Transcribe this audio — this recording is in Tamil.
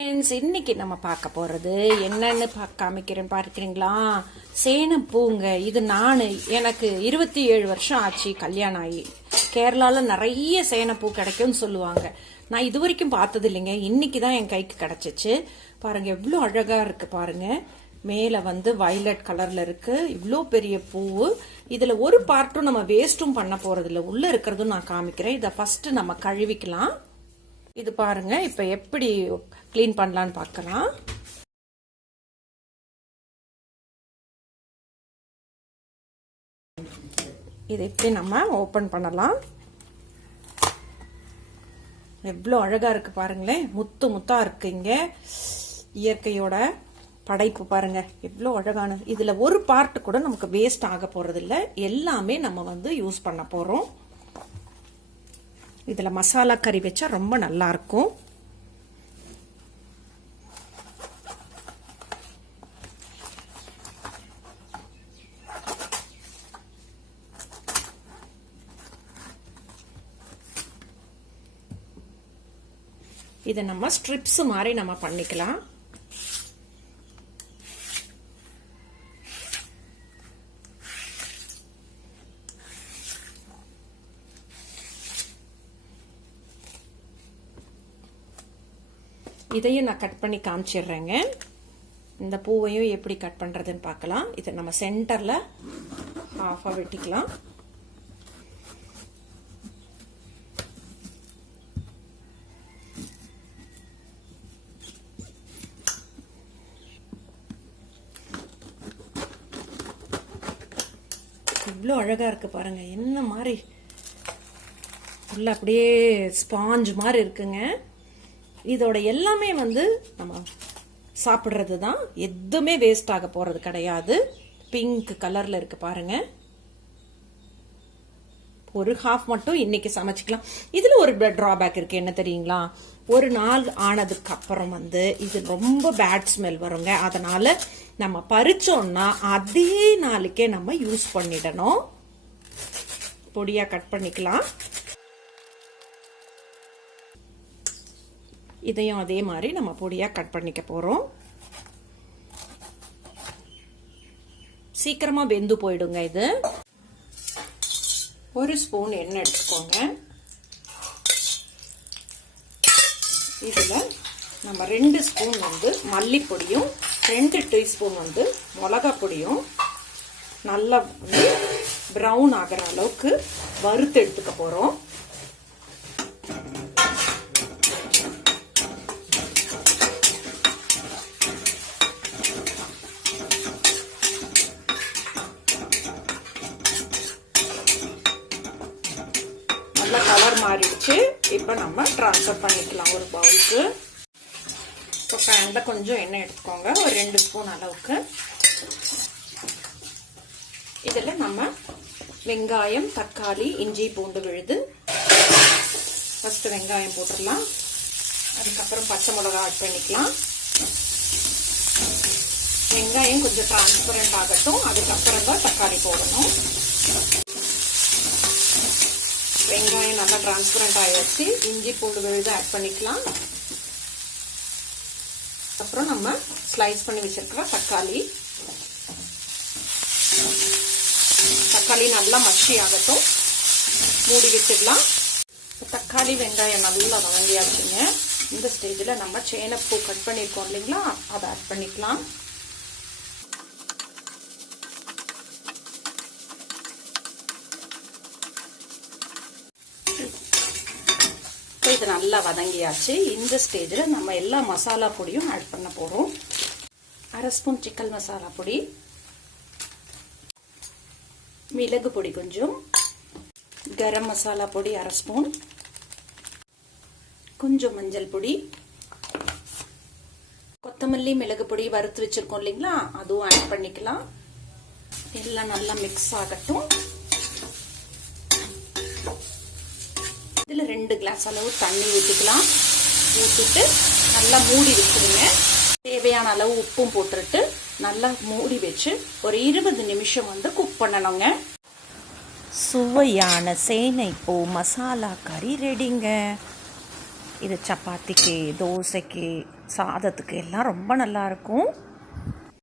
ஃப்ரெண்ட்ஸ், இன்னைக்கு நம்ம பார்க்க போகிறது என்னன்னு காமிக்கிறேன்னு பார்க்குறீங்களா? சேனப்பூங்க. இது எனக்கு 27 வருஷம் ஆச்சு கல்யாணம் ஆகி. கேரளாவில் நிறைய சேனப்பூ கிடைக்கும்னு சொல்லுவாங்க. நான் இது வரைக்கும் பார்த்தது இல்லைங்க. இன்னைக்கு தான் என் கைக்கு கிடச்சிச்சு. பாருங்க எவ்வளோ அழகாக இருக்கு பாருங்க. மேலே வயலட் கலரில் இருக்கு. இவ்வளோ பெரிய பூவு. இதில் ஒரு பார்ட்டும் நம்ம வேஸ்ட்டும் பண்ண போகிறதில்ல. உள்ளே இருக்கிறதும் நான் காமிக்கிறேன். இதை ஃபஸ்ட்டு நம்ம கழுவிக்கலாம். இது பாருங்க, இப்ப எப்படி கிளீன் பண்ணலான்னு பார்க்கலாம். இது எப்படி நம்ம ஓபன் பண்ணலாம். எவ்வளோ அழகா இருக்கு பாருங்களேன். முத்து முத்தா இருக்குங்க. இயற்கையோட படைப்பு பாருங்க எவ்வளோ அழகான. இதுல ஒரு பார்ட் கூட நமக்கு வேஸ்ட் ஆக போறது இல்லை. எல்லாமே நம்ம யூஸ் பண்ண போறோம். இதில் மசாலா கறி வச்சா ரொம்ப நல்லா இருக்கும். இதை நம்ம ஸ்ட்ரிப்ஸ் மாதிரி நம்ம பண்ணிக்கலாம். இதையும் நான் கட் பண்ணி காமிச்சிடுறேங்க. இந்த பூவையும் எப்படி கட் பண்ணுறதுன்னு பார்க்கலாம். இதை நம்ம சென்டரில் ஹாஃபாக வெட்டிக்கலாம். இவ்வளோ அழகாக இருக்குது பாருங்கள். என்ன மாதிரி உள்ள அப்படியே ஸ்பாஞ்ச் மாதிரி இருக்குங்க. இதோட எல்லாமே நம்ம சாப்பிட்றது தான். எதுவுமே வேஸ்ட் ஆக போறது கிடையாது. பிங்க் கலர்ல இருக்கு பாருங்க. ஒரு ஹாஃப் மட்டும் இன்னைக்கு சமைச்சிக்கலாம். இதுல ஒரு டிராபேக் இருக்கு. என்ன தெரியுங்களா? ஒரு நாள் ஆனதுக்கு அப்புறம் இது ரொம்ப பேட் ஸ்மெல் வருங்க. அதனால நம்ம பறிச்சோம்னா அதே நாளுக்கே நம்ம யூஸ் பண்ணிடணும். பொடியா கட் பண்ணிக்கலாம். இதையும் அதே மாதிரி நம்ம பொடியா கட் பண்ணிக்க போறோம். சீக்கிரமா வெந்து போயிடுங்க. இது ஒரு ஸ்பூன் எண்ணெய் எடுத்துக்கோங்க. இதுல நம்ம 2 ஸ்பூன் மல்லிப்பொடியும் 2 டீஸ்பூன் மிளகா பொடியும் நல்லா பிரவுன் ஆகிற அளவுக்கு வறுத்து எடுத்துக்க போறோம். கலர் மாறிடுச்சு. இப்ப நம்ம டிரான்ஸ்ஃபர் பண்ணிக்கலாம் ஒரு பவுலுக்கு. இப்போ பேன்ல கொஞ்சம் எண்ணெய் எடுத்துக்கோங்க. ஒரு 2 ஸ்பூன் அளவுக்கு. இதுல நம்ம வெங்காயம், தக்காளி, இஞ்சி, பூண்டு விழுது. ஃபர்ஸ்ட் வெங்காயம் போட்டுடலாம். அதுக்கப்புறம் பச்சை மிளகாய் ஆட் பண்ணிக்கலாம். வெங்காயம் கொஞ்சம் டிரான்ஸ்பரண்ட் ஆகட்டும். அதுக்கப்புறம் தான் தக்காளி போடணும். வெங்காயம் நல்லா டிரான்ஸ்பரண்ட் ஆயிடுச்சு. இஞ்சி பூண்டு விழுது ஆட் பண்ணிக்கலாம். அப்புறம் நம்ம ஸ்லைஸ் பண்ணி வச்சிருக்கிற தக்காளி நல்லா மஷி ஆகட்டும். மூடி வச்சிடலாம். தக்காளி வெங்காயம் நல்லா வதங்கியாச்சுங்க. இந்த ஸ்டேஜில் நம்ம சேனப்பூ கட் பண்ணியிருக்கோம் இல்லைங்களா, அதை ஆட் பண்ணிக்கலாம். இது நல்லா வதங்கியாச்சு. இந்த ஸ்டேஜில் நம்ம எல்லா மசாலா பொடியும் ஆட் பண்ண போறோம். 1/2 ஸ்பூன் சிக்கன் மசாலா பொடி, மிளகு பொடி கொஞ்சம், கரம் மசாலா பொடி 1/2 ஸ்பூன், கொஞ்சம் மஞ்சள் பொடி, கொத்தமல்லி மிளகு பொடி வறுத்து வச்சிருக்கோம் இல்லைங்களா, அதுவும் ஆட் பண்ணிக்கலாம். எல்லாம் நல்லா மிக்ஸ் ஆகட்டும். இதுல 2 கிளாஸ் அளவு தண்ணி ஊற்றிக்கலாம். ஊற்றிட்டு நல்லா மூடி வச்சிருங்க. தேவையான அளவு உப்பும் போட்டுட்டு நல்லா மூடி வச்சு ஒரு 20 நிமிஷம் குக் பண்ணணுங்க. சுவையான சேனைப்பூ மசாலா கறி ரெடிங்க. இது சப்பாத்திக்கு, தோசைக்கு சாதத்துக்கு எல்லாம் ரொம்ப நல்லாயிருக்கும்.